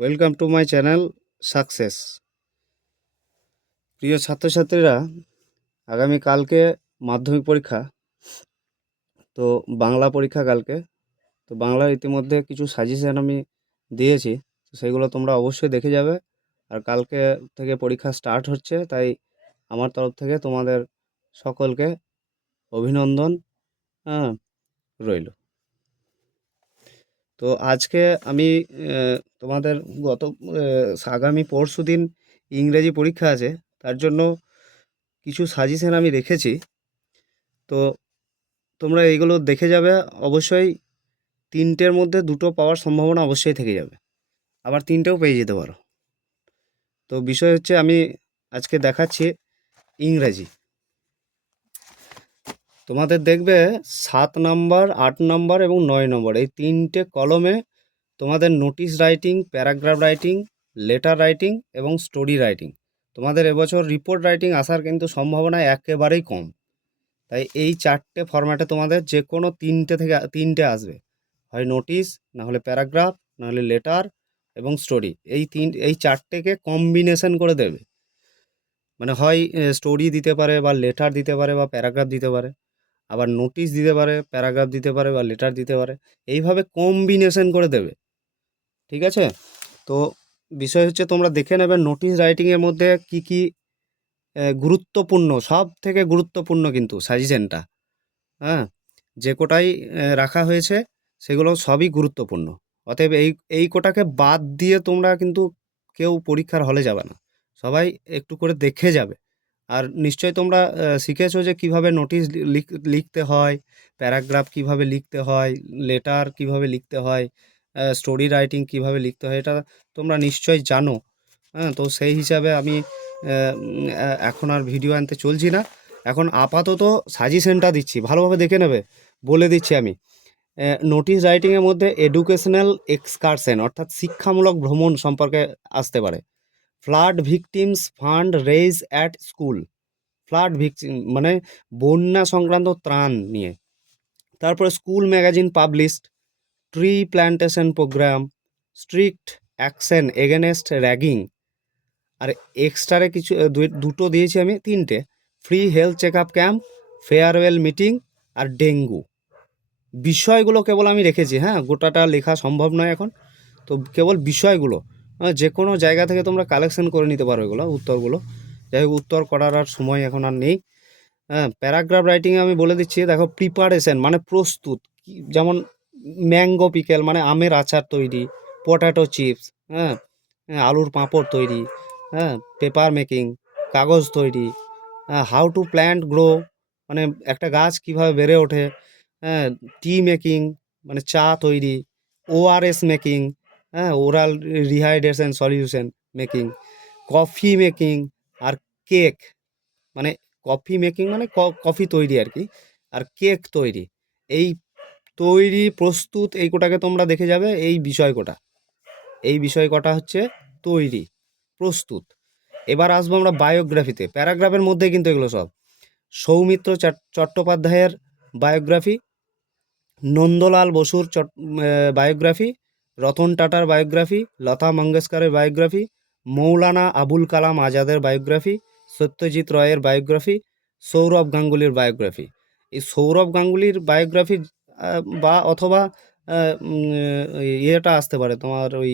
Welcome to my channel success. প্রিয় ছাত্রছাত্রীরা, আগামী কালকে মাধ্যমিক পরীক্ষা। তো বাংলা পরীক্ষা কালকে। তো বাংলার ইতিমধ্যে কিছু সাজেশন আমি দিয়েছি, তো সেগুলো তোমরা অবশ্যই দেখে যাবে। আর কালকে থেকে পরীক্ষা স্টার্ট হচ্ছে, তাই আমার তরফ থেকে তোমাদের সকলকে অভিনন্দন রইল। তো আজকে আমি তোমাদের গত আগামী পরশু দিন ইংরেজি পরীক্ষা আছে, তার জন্য কিছু সাজেশন আমি রেখেছি। তো তোমরা এইগুলো দেখে যাবে। অবশ্যই 3টের মধ্যে 2টো পাওয়ার সম্ভাবনা অবশ্যই থেকে যাবে, আবার 3টেও পেয়ে যেতে পারো। তো বিষয় হচ্ছে, আমি আজকে দেখাচ্ছি ইংরেজি। তোমাদের দেখবে 7 নম্বর, 8 নম্বর এবং 9 নম্বর এই 3টে কলমে তোমাদের notice writing, paragraph writing, letter writing এবং স্টোরি রাইটিং। তোমাদের এবছর রিপোর্ট রাইটিং আসার কিন্তু সম্ভাবনা একেবারেই কম। তাই এই 4টে ফরম্যাটে তোমাদের যে কোনো 3টে আসবে, হয় নোটিশ, না হলে প্যারাগ্রাফ, না হলে লেটার এবং স্টোরি। এই 4টেকে কম্বিনেশন করে দেবে, মানে হয় স্টোরি দিতে পারে বা লেটার দিতে পারে বা প্যারাগ্রাফ দিতে পারে, আবার নোটিশ দিতে পারে, প্যারাগ্রাফ দিতে পারে বা লেটার দিতে পারে। এইভাবে কম্বিনেশন করে দেবে, ঠিক আছে? তো বিষয় হচ্ছে, তোমরা দেখে নেবে নোটিশ রাইটিংয়ের মধ্যে কি কি গুরুত্বপূর্ণ, সব থেকে গুরুত্বপূর্ণ কিন্তু সাজেশনটা, হ্যাঁ, যে কোটাই রাখা হয়েছে সেগুলো সবই গুরুত্বপূর্ণ। অতএব এই কোটাকে বাদ দিয়ে তোমরা কিন্তু কেউ পরীক্ষার হলে যাবে না, সবাই একটু করে দেখে যাবে। আর নিশ্চয়ই তোমরা শিখেছো যে কিভাবে নোটিশ লিখতে হয়, প্যারাগ্রাফ কিভাবে লিখতে হয়, লেটার কিভাবে লিখতে হয়, স্টোরি রাইটিং কিভাবে লিখতে হয়, এটা তোমরা নিশ্চয়ই জানো। হ্যাঁ, তো সেই হিসাবে আমি এখন আর ভিডিও আনতে চলছি না। এখন আপাতত সাজেশনটা দিচ্ছি, ভালোভাবে দেখে নেবে। বলে দিচ্ছি আমি, নোটিশ রাইটিংয়ের মধ্যে এডুকেশনাল এক্সকারশন অর্থাৎ শিক্ষামূলক ভ্রমণ সম্পর্কে আসতে পারে। Flood victims fund raise at school. Flood victim মানে বন্যা সংক্রান্ত ত্রাণ নিয়ে। তারপরে school magazine published, tree plantation program, strict action against ragging. আর এক্সট্রারে কিছু দুটো দিয়েছি আমি, 3টে, free health check up camp, farewell meeting আর ডেঙ্গু। বিষয়গুলো কেবল আমি রেখেছি, হ্যাঁ, গোটাটা লেখা সম্ভব নয় এখন। তো কেবল বিষয়গুলো, যে কোনো জায়গা থেকে তোমরা কালেকশন করে নিতে পারো এগুলো, উত্তরগুলো। যাই হোক, উত্তর করার আর সময় এখন আর নেই। হ্যাঁ, প্যারাগ্রাফ রাইটিংয়ে আমি বলে দিচ্ছি, দেখো, প্রিপারেশন মানে প্রস্তুত, যেমন ম্যাঙ্গো পিকেল মানে আমের আচার তৈরি, পটাটো চিপস, হ্যাঁ, আলুর পাঁপড় তৈরি, হ্যাঁ, পেপার মেকিং কাগজ তৈরি, হাউ টু প্ল্যান্ট গ্রো মানে একটা গাছ কিভাবে বেড়ে ওঠে, হ্যাঁ, টি মেকিং মানে চা তৈরি, ওআরএস মেকিং, হ্যাঁ, oral rehydration solution making, coffee making আর কেক মানে কফি মেকিং মানে কফি তৈরি আর কি, আর কেক তৈরি। এই তৈরি প্রস্তুত এই কোটাকে তোমরা দেখে যাবে। এই বিষয় কটা হচ্ছে তৈরি প্রস্তুত। এবার আসবো আমরা বায়োগ্রাফিতে। প্যারাগ্রাফের মধ্যে কিন্তু এগুলো সব। সৌমিত্র চট্টোপাধ্যায়ের বায়োগ্রাফি, নন্দলাল বসুর বায়োগ্রাফি, রতন টাটার বায়োগ্রাফি, লতা মঙ্গেশকরের বায়োগ্রাফি, মৌলানা আবুল কালাম আজাদের বায়োগ্রাফি, সত্যজিৎ রায়ের বায়োগ্রাফি, সৌরভ গাঙ্গুলির বায়োগ্রাফি। এই সৌরভ গাঙ্গুলির বায়োগ্রাফি বা অথবা ইয়েটা আসতে পারে তোমার ওই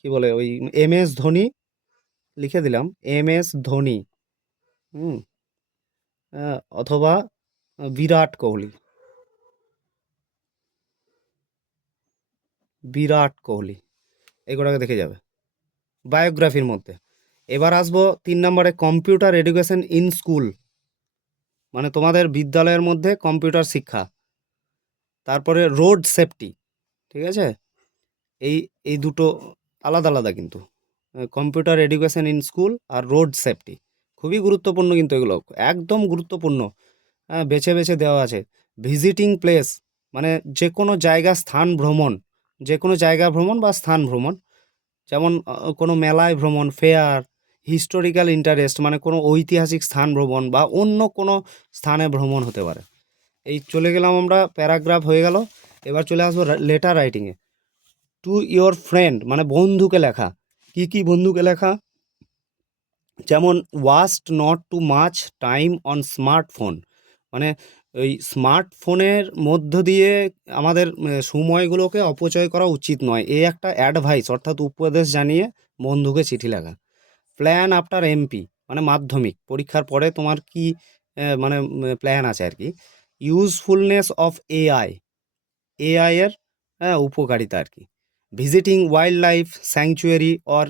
কি বলে ওই MS ধোনি, লিখে দিলাম MS ধোনি, হুম, অথবা বিরাট কোহলি। বিরাট কোহলি এগুলোকে দেখে যাবে বায়োগ্রাফির মধ্যে। এবার আসবো 3 নম্বরে, কম্পিউটার এডুকেশন ইন স্কুল মানে তোমাদের বিদ্যালয়ের মধ্যে কম্পিউটার শিক্ষা। তারপরে রোড সেফটি, ঠিক আছে? এই এই দুটো আলাদা আলাদা কিন্তু, কম্পিউটার এডুকেশন ইন স্কুল আর রোড সেফটি খুবই গুরুত্বপূর্ণ কিন্তু, এগুলো একদম গুরুত্বপূর্ণ। বেছে বেছে দেওয়া আছে। ভিজিটিং প্লেস মানে যে কোনো জায়গা স্থান ভ্রমণ, যে কোনো জায়গা ভ্রমণ বা স্থান ভ্রমণ, যেমন কোনো মেলায় ভ্রমণ, ফেয়ার, হিস্টোরিক্যাল ইন্টারেস্ট মানে কোনো ঐতিহাসিক স্থান ভ্রমণ বা অন্য কোনো স্থানে ভ্রমণ হতে পারে। এই চলে গেলাম আমরা, প্যারাগ্রাফ হয়ে গেল। এবার চলে আসবো লেটার রাইটিংয়ে। টু ইয়োর ফ্রেন্ড মানে বন্ধুকে লেখা। কি কি বন্ধুকে লেখা? যেমন waste not too much time on smartphone, মানে ওই স্মার্টফোনের মধ্য দিয়ে আমাদের সময়গুলোকে অপচয় করা উচিত নয়, এই একটা অ্যাডভাইস অর্থাৎ উপদেশ জানিয়ে বন্ধুকে চিঠি লেখা। প্ল্যান আফটার এমপি মানে মাধ্যমিক পরীক্ষার পরে তোমার কি মানে প্ল্যান আছে আর কি। ইউজফুলনেস অফ এআই, এআই এর উপকারিতা আর কি। Visiting wild life sanctuary or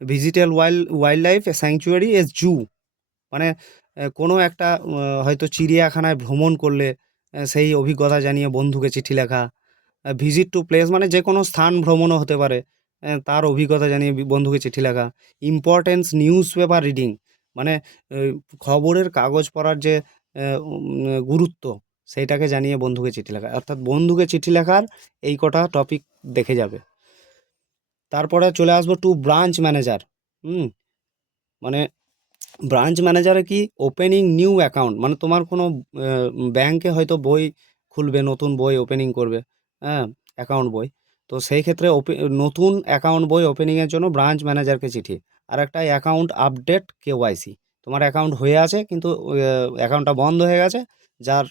visiting wild life sanctuary a zoo, মানে কোনো একটা হয়তো চিড়িয়াখানায় ভ্রমণ করলে সেই অভিজ্ঞতা জানিয়ে বন্ধুকে চিঠি লেখা। ভিজিট টু প্লেস মানে যে কোনো স্থান ভ্রমণও হতে পারে, তার অভিজ্ঞতা জানিয়ে বন্ধুকে চিঠি লেখা। ইম্পর্টেন্স নিউজ পেপার রিডিং মানে খবরের কাগজ পড়ার যে গুরুত্ব সেইটাকে জানিয়ে বন্ধুকে চিঠি লেখা। অর্থাৎ বন্ধুকে চিঠি লেখার এই কটা টপিক দেখে যাবে। তারপরে চলে আসবো টু ব্রাঞ্চ ম্যানেজার। মানে ব্রাঞ্চ ম্যানেজারে কি ওপেনিং নিউ অ্যাকাউন্ট, মানে তোমার কোনো ব্যাংকে হয়তো বই খুলবে, নতুন বই ওপেনিং করবে, হ্যাঁ, অ্যাকাউন্ট বই। তো সেই ক্ষেত্রে নতুন অ্যাকাউন্ট বই ওপেনিংয়ের জন্য ব্রাঞ্চ ম্যানেজারকে চিঠি। আর একটা অ্যাকাউন্ট আপডেট কেওয়াইসি, তোমার অ্যাকাউন্ট হয়ে আছে কিন্তু অ্যাকাউন্টটা বন্ধ হয়ে গেছে, যার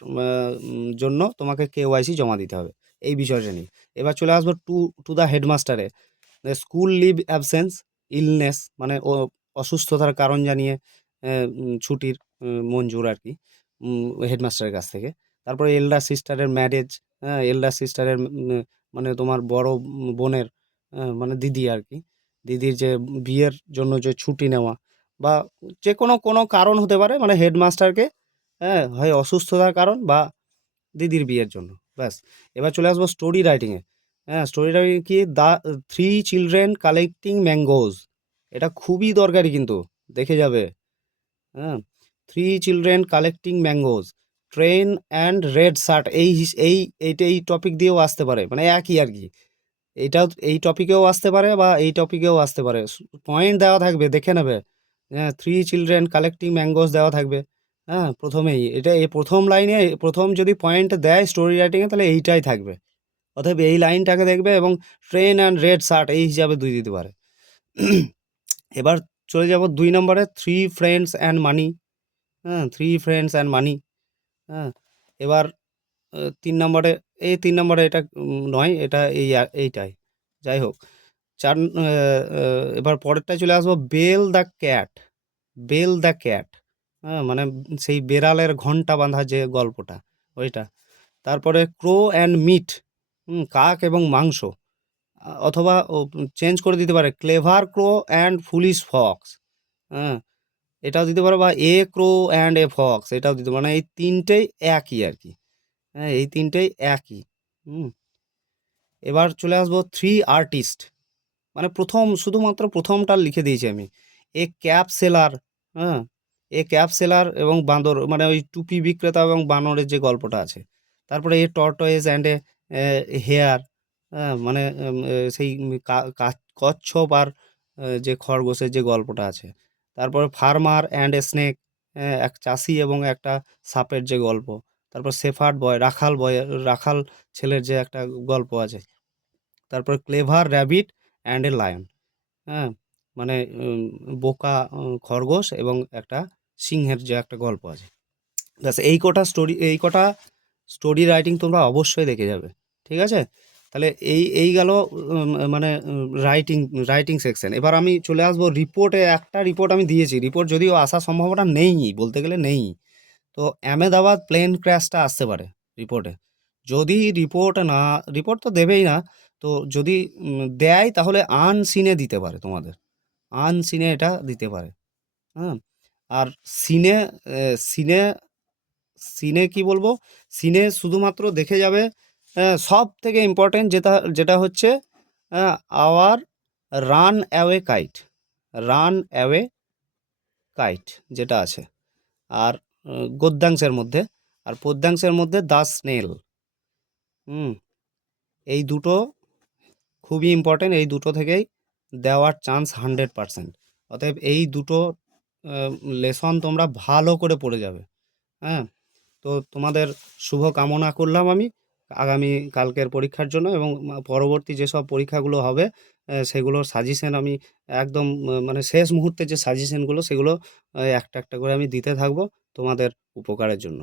জন্য তোমাকে কেওয়াইসি জমা দিতে হবে, এই বিষয়টা নিয়ে। এবার চলে আসবো টু টু দ্য হেডমাস্টারে। স্কুল লিভ অ্যাবসেন্স, ইলনেস মানে অসুস্থতার কারণ জানিয়ে ছুটির মঞ্জুর আর কি হেডমাস্টারের কাছ থেকে। তারপরে এল্ডার সিস্টারের ম্যারেজ, হ্যাঁ, এল্ডার সিস্টারের মানে তোমার বড় বোনের মানে দিদি আর কি, দিদির যে বিয়ের জন্য যে ছুটি নেওয়া, বা যে কোনো কারণ হতে পারে, মানে হেডমাস্টারকে, হ্যাঁ, হয় অসুস্থতার কারণ বা দিদির বিয়ের জন্য, ব্যাস। এবার চলে আসবো স্টোরি রাইটিংয়ে। হ্যাঁ, স্টোরি রাইটিং কি the three children collecting mangoes, এটা খুবই দরকারি কিন্তু, দেখে যাবে। হ্যাঁ, three children collecting mangoes, train and red shirt, এইটা এই টপিক দিয়েও আসতে পারে, মানে একই আর কি। এইটাও এই টপিকেও আসতে পারে বা এই টপিকেও আসতে পারে, পয়েন্ট দেওয়া থাকবে, দেখে নেবে। হ্যাঁ, থ্রি চিলড্রেন কালেক্টিং ম্যাঙ্গোজ দেওয়া থাকবে। হ্যাঁ, প্রথমেই এটা এই প্রথম লাইনে প্রথম যদি পয়েন্ট দেয় স্টোরি রাইটিংয়ে তাহলে এইটাই থাকবে। অতএব এই লাইনটাকে দেখবে এবং ট্রেন অ্যান্ড রেড শার্ট এই হিসাবে ২ দিতে পারে। এবার চলে যাব ২ নম্বরে থ্রি ফ্রেন্ডস অ্যান্ড মানি। হ্যাঁ, থ্রি ফ্রেন্ডস অ্যান্ড মানি। হ্যাঁ, এবার ৩ নম্বরে, এই ৩ নম্বরে এটা নয়, এটা এইটাই। যাই হোক, ৪ এবার পরেরটায় চলে আসবো bell the cat, bell the cat, হ্যাঁ, মানে সেই বেড়ালের ঘন্টা বাঁধা যে গল্পটা, ওইটা। তারপরে ক্রো অ্যান্ড মিট, কাক এবং মাংস। অথবা চেঞ্জ করে দিতে পারে clever crow and foolish fox, হ্যাঁ, এটাও দিতে পারো, বা এ ক্রো অ্যান্ড এ ফক্স এটাও দিতে পারো, মানে এই তিনটেই একই আর কি। হ্যাঁ, এই তিনটেই একই। হুম এবার চলে আসবো থ্রি আর্টিস্ট, মানে শুধুমাত্র প্রথমটা লিখে দিয়েছি আমি। এ ক্যাপ সেলার, হ্যাঁ, এ ক্যাপ সেলার এবং বাঁদর, মানে ওই টুপি বিক্রেতা এবং বানরের যে গল্পটা আছে। তারপরে এ টর্টয়েস অ্যান্ড এ হেয়ার, হ্যাঁ, মানে সেই কচ্ছপ আর যে খরগোশের যে গল্পটা আছে। তারপরে ফার্মার অ্যান্ড এ স্নেক, এক চাষি এবং একটা সাপের যে গল্প। তারপর শেফার্ড বয়, রাখাল ছেলের যে একটা গল্প আছে। তারপর clever rabbit and a lion, হ্যাঁ, মানে বোকা খরগোশ এবং একটা সিংহের যে একটা গল্প আছে। ব্যাস, এই কটা স্টোরি রাইটিং তোমরা অবশ্যই দেখে যাবে, ঠিক আছে? তাহলে এই গেল মানে রাইটিং রাইটিং সেকশন। এবার আমি চলে আসবো রিপোর্টে। একটা রিপোর্ট আমি দিয়েছি, রিপোর্ট যদিও আসার সম্ভাবনা নেই, বলতে গেলে নেই। তো আহমেদাবাদ প্লেন ক্র্যাশটা আসতে পারে রিপোর্টে। যদি রিপোর্ট তো দেবেই না, তো যদি দেয় তাহলে আনসিনে দিতে পারে তোমাদের, আনসিনে এটা দিতে পারে। হ্যাঁ, আর সিনে সিনে সিনে কি বলবো, সিনে শুধুমাত্র দেখে যাবে সব থেকে ইম্পর্টেন্ট যেটা যেটা হচ্ছে our run away kite, run away kite যেটা আছে। আর গদ্যাংশের মধ্যে, আর পদ্যাংশের মধ্যে দ্য স্নেল। হুম এই দুটো খুবই ইম্পর্টেন্ট, এই দুটো থেকেই দেওয়ার চান্স 100%। অতএব এই দুটো লেসন তোমরা ভালো করে পড়ে যাবে। হ্যাঁ, তো তোমাদের শুভ কামনা করলাম আমি। আগামী কালকের পরীক্ষার জন্য, এবং পরবর্তী যেসব পরীক্ষাগুলো হবে সেগুলোর সাজেশন আমি একদম মানে শেষ মুহূর্তে যে সাজেশনগুলো সেগুলো একটা একটা করে আমি দিতে থাকবো তোমাদের উপকারের জন্য।